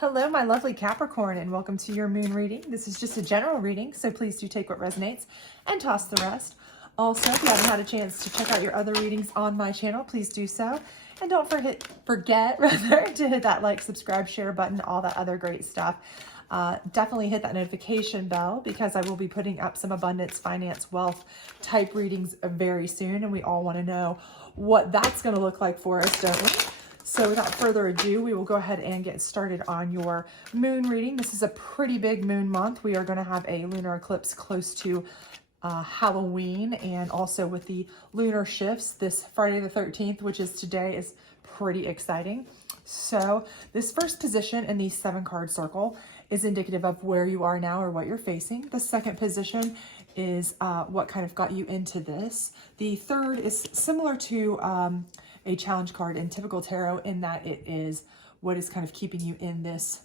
Hello, my lovely Capricorn, and welcome to your moon reading. This is just a general reading, so please do take what resonates and toss the rest. Also, if you haven't had a chance to check out your other readings on my channel, please do so. And don't forget to hit that like, subscribe, share button, all that other great stuff. Definitely hit that notification bell because I will be putting up some abundance, finance, wealth type readings very soon, and we all want to know what that's going to look like for us, don't we? So without further ado, we will go ahead and get started on your moon reading. This is a pretty big moon month. We are going to have a lunar eclipse close to Halloween, and also with the lunar shifts this Friday the 13th, which is today, is pretty exciting. So this first position in the 7-card circle is indicative of where you are now or what you're facing. The second position is what kind of got you into this. The third is similar to a challenge card in typical tarot in that it is what is kind of keeping you in this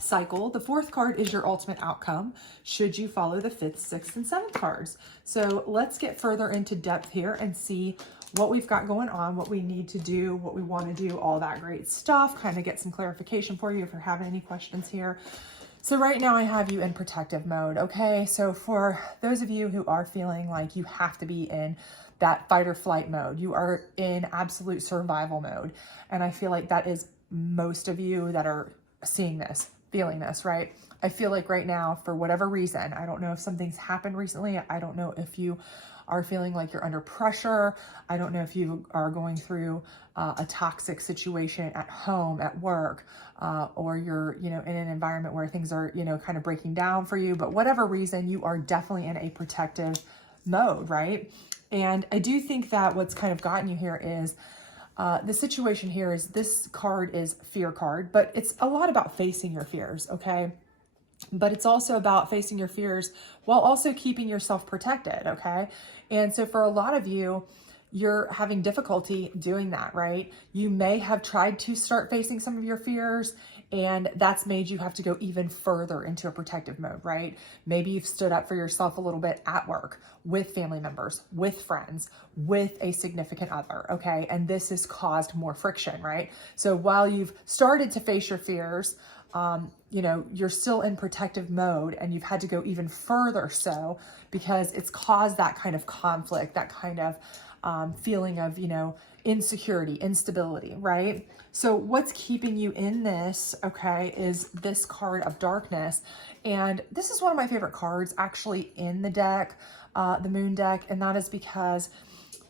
cycle. The fourth card is your ultimate outcome should you follow the 5th, 6th, and 7th cards. So let's get further into depth here and see what we've got going on, what we need to do, what we want to do, all that great stuff, kind of get some clarification for you if you're having any questions here. So right now I have you in protective mode, okay? So for those of you who are feeling like you have to be in that fight or flight mode, you are in absolute survival mode. And I feel like that is most of you that are seeing this, feeling this, right? I feel like right now, for whatever reason, I don't know if something's happened recently. I don't know if you are feeling like you're under pressure. I don't know if you are going through a toxic situation at home, at work, or you're, in an environment where things are, kind of breaking down for you. But whatever reason, you are definitely in a protective mode, right? And I do think that what's kind of gotten you here is the situation here is this card is fear card, but it's a lot about facing your fears, okay? But it's also about facing your fears while also keeping yourself protected, okay? And so for a lot of you, you're having difficulty doing that, right? You may have tried to start facing some of your fears, and that's made you have to go even further into a protective mode, right? Maybe you've stood up for yourself a little bit at work, with family members, with friends, with a significant other, okay? And this has caused more friction, right? So while you've started to face your fears, you're still in protective mode, and you've had to go even further so because it's caused that kind of conflict, that kind of feeling of, insecurity, instability, right? So what's keeping you in this, okay, is this card of darkness. And this is one of my favorite cards actually in the deck, the moon deck. And that is because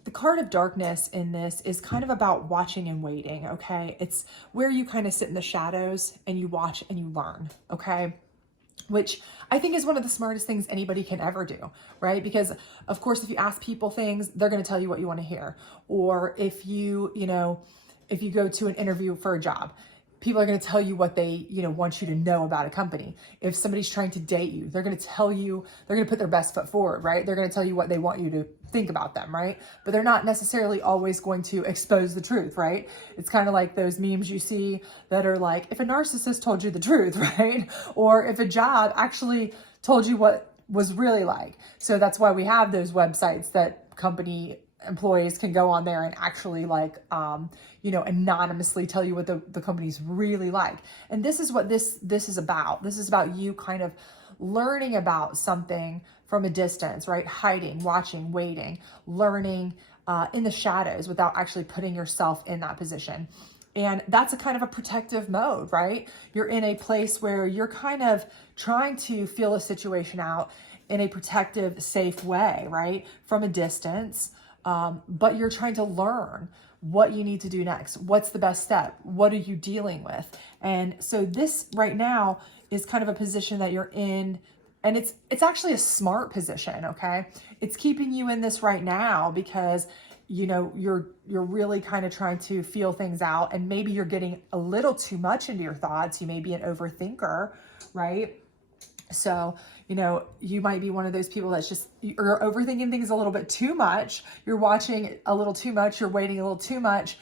the card of darkness in this is kind of about watching and waiting, okay? It's where you kind of sit in the shadows and you watch and you learn, okay? Which I think is one of the smartest things anybody can ever do, right? Because of course, if you ask people things, they're going to tell you what you want to hear. Or if you go to an interview for a job, people are going to tell you what they, want you to know about a company. If somebody's trying to date you, they're going to tell you, they're going to put their best foot forward, right? They're going to tell you what they want you to think about them, right? But they're not necessarily always going to expose the truth, right? It's kind of like those memes you see that are like, if a narcissist told you the truth, right? Or if a job actually told you what was really like. So that's why we have those websites that company employees can go on there and actually anonymously tell you what the company's really like. And this is what this is about. This is about you kind of learning about something from a distance, right? Hiding, watching, waiting, learning in the shadows without actually putting yourself in that position. And that's a kind of a protective mode, right? You're in a place where you're kind of trying to feel a situation out in a protective, safe way, right? From a distance. But you're trying to learn what you need to do next. What's the best step? What are you dealing with? And so this right now is kind of a position that you're in, and it's actually a smart position, okay? It's keeping you in this right now because you're really kind of trying to feel things out, and maybe you're getting a little too much into your thoughts. You may be an overthinker, right? So, you might be one of those people that's just, you're overthinking things a little bit too much. You're watching a little too much. You're waiting a little too much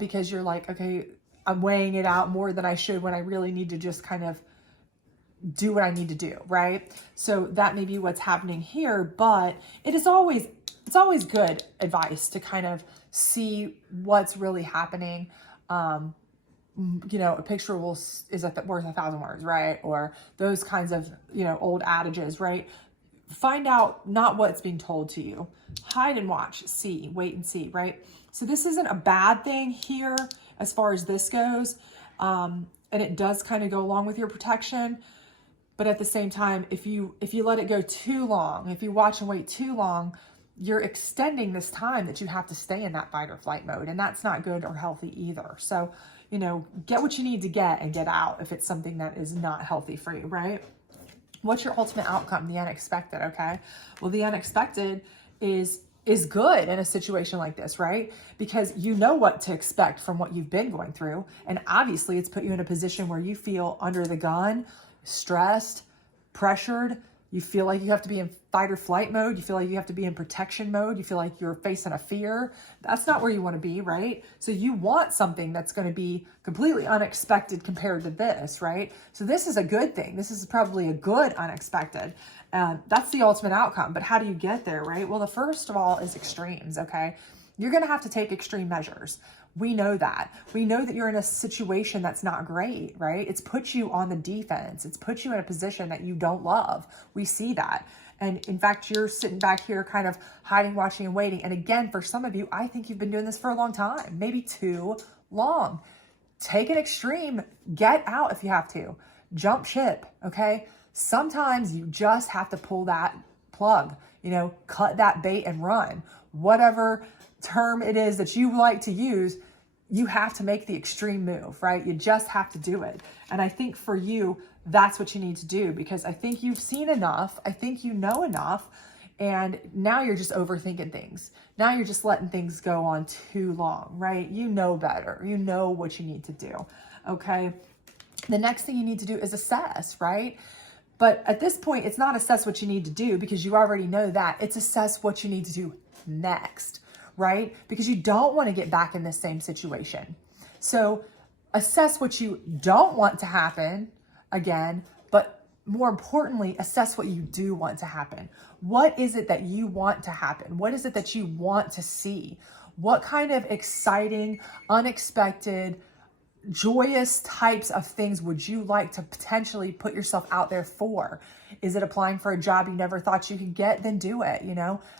because you're like, okay, I'm weighing it out more than I should when I really need to just kind of do what I need to do, right? So that may be what's happening here, but it's always good advice to kind of see what's really happening a picture is worth 1,000 words, right? Or those kinds of, old adages, right? Find out not what's being told to you. Hide and watch, see, wait and see, right? So this isn't a bad thing here as far as this goes. And it does kind of go along with your protection. But at the same time, if you let it go too long, if you watch and wait too long, you're extending this time that you have to stay in that fight or flight mode. And that's not good or healthy either. So, get what you need to get and get out if it's something that is not healthy for you, right? What's your ultimate outcome? The unexpected, okay? Well, the unexpected is good in a situation like this, right? Because you know what to expect from what you've been going through. And obviously it's put you in a position where you feel under the gun, stressed, pressured. You feel like you have to be in fight or flight mode. You feel like you have to be in protection mode. You feel like you're facing a fear. That's not where you want to be, right? So you want something that's going to be completely unexpected compared to this, right? So this is a good thing. This is probably a good unexpected. That's the ultimate outcome. But how do you get there, right? Well, the first of all is extremes, okay? You're going to have to take extreme measures. We know that. We know that you're in a situation that's not great, right? It's put you on the defense. It's put you in a position that you don't love. We see that. And in fact, you're sitting back here kind of hiding, watching, and waiting. And again, for some of you, I think you've been doing this for a long time, maybe too long. Take an extreme. Get out if you have to. Jump ship, okay? Sometimes you just have to pull that plug, cut that bait and run. Whatever term it is that you like to use, you have to make the extreme move, right? You just have to do it. And I think for you, that's what you need to do, because I think you've seen enough. I think you know enough. And now you're just overthinking things. Now you're just letting things go on too long, right? You know better. You know what you need to do, okay? The next thing you need to do is assess, right? But at this point, it's not assess what you need to do, because you already know that. It's assess what you need to do next, right? Because you don't want to get back in the same situation. So assess what you don't want to happen again, but more importantly, assess what you do want to happen. What is it that you want to happen? What is it that you want to see? What kind of exciting, unexpected, joyous types of things would you like to potentially put yourself out there for? Is it applying for a job you never thought you could get? Then do it,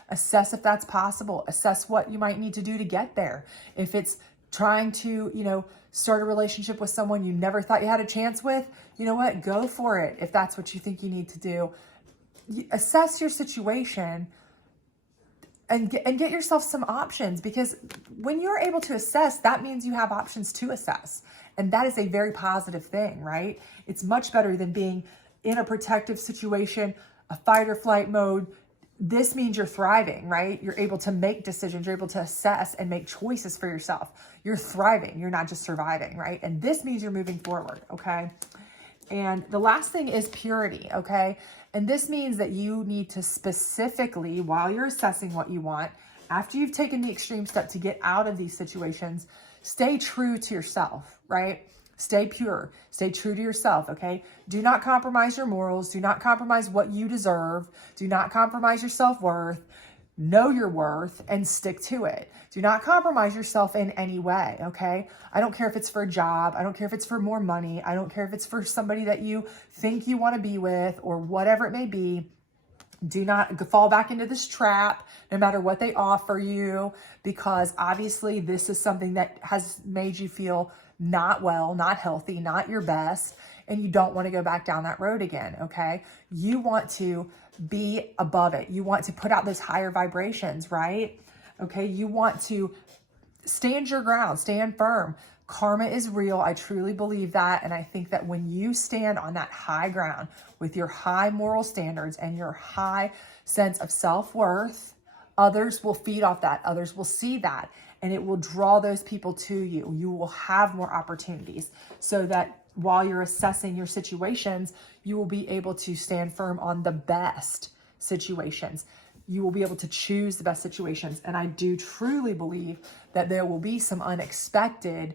assess if that's possible. Assess what you might need to do to get there. If it's trying to, start a relationship with someone you never thought you had a chance with, you know what? Go for it. If that's what you think you need to do, assess your situation and get yourself some options, because when you're able to assess, that means you have options to assess. And that is a very positive thing, right? It's much better than being in a protective situation, a fight or flight mode. This means you're thriving, right? You're able to make decisions. You're able to assess and make choices for yourself. You're thriving. You're not just surviving, right? And this means you're moving forward, okay? And the last thing is purity, okay? And this means that you need to specifically, while you're assessing what you want, after you've taken the extreme step to get out of these situations, stay true to yourself, right? Stay pure, stay true to yourself, okay? Do not compromise your morals. Do not compromise what you deserve. Do not compromise your self-worth. Know your worth and stick to it. Do not compromise yourself in any way, okay? I don't care if it's for a job. I don't care if it's for more money. I don't care if it's for somebody that you think you want to be with or whatever it may be. Do not fall back into this trap, no matter what they offer you, because obviously this is something that has made you feel not well, not healthy, not your best, and you don't want to go back down that road again, okay? You want to be above it. You want to put out those higher vibrations, right? Okay, you want to stand your ground, stand firm. Karma is real. I truly believe that. And I think that when you stand on that high ground with your high moral standards and your high sense of self-worth, others will feed off that. Others will see that, and it will draw those people to you. You will have more opportunities, so that while you're assessing your situations, you will be able to stand firm on the best situations. You will be able to choose the best situations. And I do truly believe that there will be some unexpected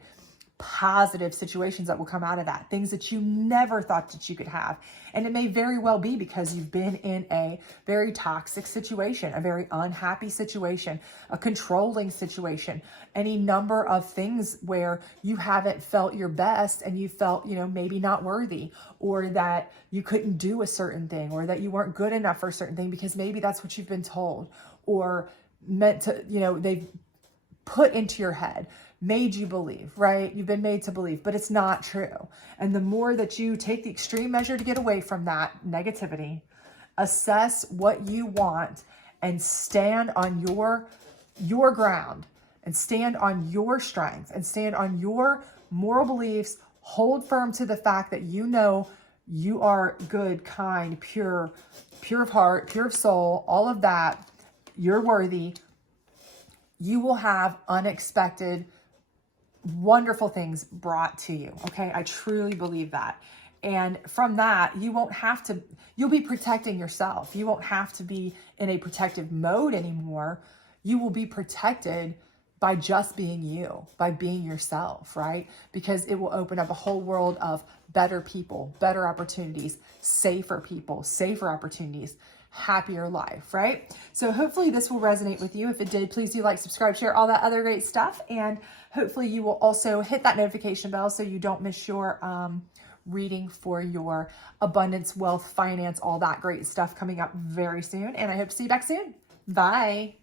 positive situations that will come out of that, things that you never thought that you could have. And it may very well be because you've been in a very toxic situation, a very unhappy situation, a controlling situation, any number of things where you haven't felt your best and you felt, maybe not worthy, or that you couldn't do a certain thing, or that you weren't good enough for a certain thing because maybe that's what you've been told or meant to, they've put into your head, made you believe, right? You've been made to believe, but it's not true. And the more that you take the extreme measure to get away from that negativity, assess what you want and stand on your ground, and stand on your strength, and stand on your moral beliefs, hold firm to the fact that you are good, kind, pure of heart, pure of soul, all of that, you're worthy, you will have unexpected, wonderful things brought to you. Okay. I truly believe that. And from that, you'll be protecting yourself. You won't have to be in a protective mode anymore. You will be protected by just being you, by being yourself, right? Because it will open up a whole world of better people, better opportunities, safer people, safer opportunities, happier life, right? So hopefully this will resonate with you. If it did, please do like, subscribe, share, all that other great stuff. And hopefully you will also hit that notification bell so you don't miss your reading for your abundance, wealth, finance, all that great stuff coming up very soon. And I hope to see you back soon. Bye.